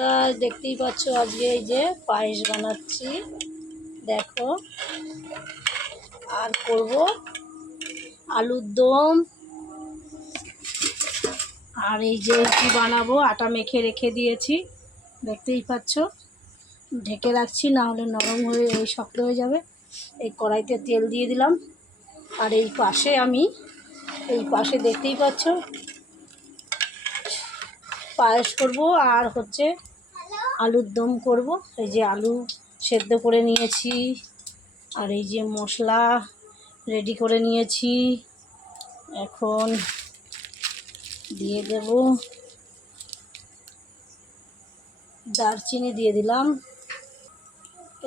বন্ধুরা দেখতেই পাচ্ছ আজকে এই যে পায়েস বানাচ্ছি। দেখো। আর করব আলুর দম। আর এই যে কি বানাবো, আটা মেখে রেখে দিয়েছি। দেখতেই পাচ্ছ। ঢেকে রাখছি না হলে নরম হয়ে, এই শক্ত হয়ে যাবে। এই কড়াইতে তেল দিয়ে দিলাম। আর এই পাশে আমি, এই পাশে দেখতেই পাচ্ছ। পায়েস করব, আর হচ্ছে আলুর দম করব। এই যে আলু সেদ্ধ করে নিয়েছি। আর এই যে মশলা রেডি করে নিয়েছি। এখন দিয়ে দেব। দারচিনি দিয়ে দিলাম।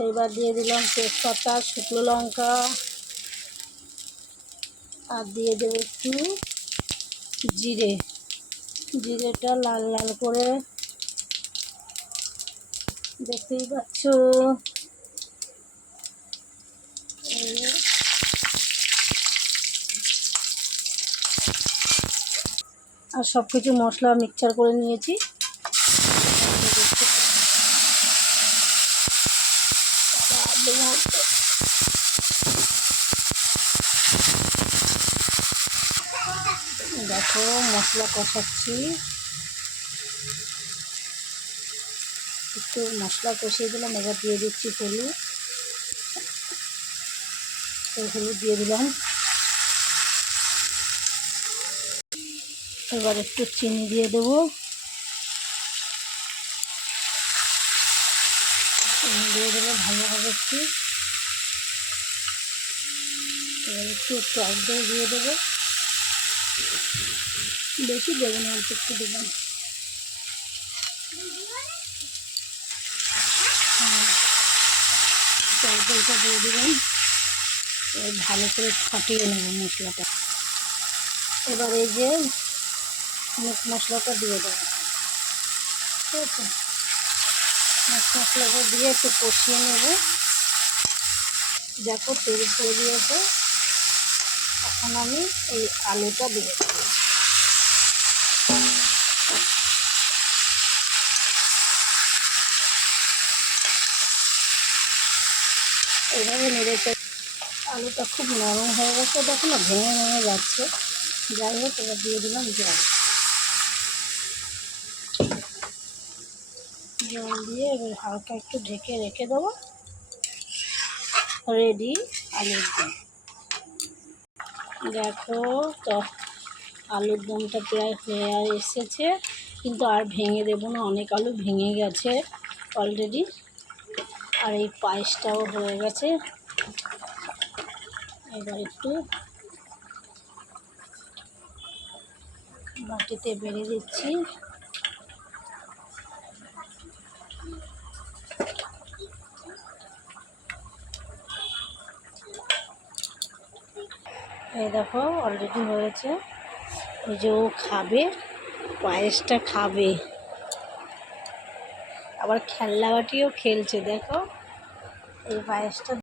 এবার দিয়ে দিলাম তেজপাতা, শুকনো লঙ্কা। আর দিয়ে দেবো একটু জিরে। জিরেটা লাল লাল করে দেখতেই পাচ্ছ। আর সব কিছু মশলা মিক্সচার করে নিয়েছি। দেখো মশলা কষাচ্ছি। একটু মশলা কষিয়ে দিলাম, এবার দিয়ে দিচ্ছি হলুদ। হলুদ দিয়ে দিলাম। এবার একটু চিনি দিয়ে দেবো। চিনি দিয়ে দেবো ভালোভাবে একটু। এবার একটু টক দই দিয়ে দেবো। বেশি দেবো না, অল্প একটু দেবেন টক দইটা দিয়ে দেবেন ভালো করে ফাটিয়ে নেব মশলাটা। এবার এই যে মশলাটা দিয়ে দেবো। ঠিক আছে? মশলাটা দিয়ে একটু কষিয়ে নেব। দেখো, তেল করে দিয়েছে এখন আমি এই আলুটা দিয়ে দেবো। এইভাবে নেড়েছে আলুটা খুব নরম হয়ে গেছে, দেখো না, ভেঙে ভেঙে যাচ্ছে। যাই হোক, এবার দিয়ে দিলাম জল। জল দিয়ে এবার হালকা একটু ঢেকে রেখে দেবো। রেডি আলুর দম। দেখো তো, আলুর দমটা প্রায় হয়ে এসেছে, কিন্তু আর ভেঙে দেবো না, অনেক আলু ভেঙে গেছে অলরেডি আর এই পায়েসটাও হয়ে গেছে। এবার একটু বাটিতে বেড়ে দিচ্ছি। এই দেখো অলরেডি হয়েছে। যে ও খাবে, পায়েসটা খাবে। আবার খেলনা বাটিও খেলছে দেখো। এই পায়েসটা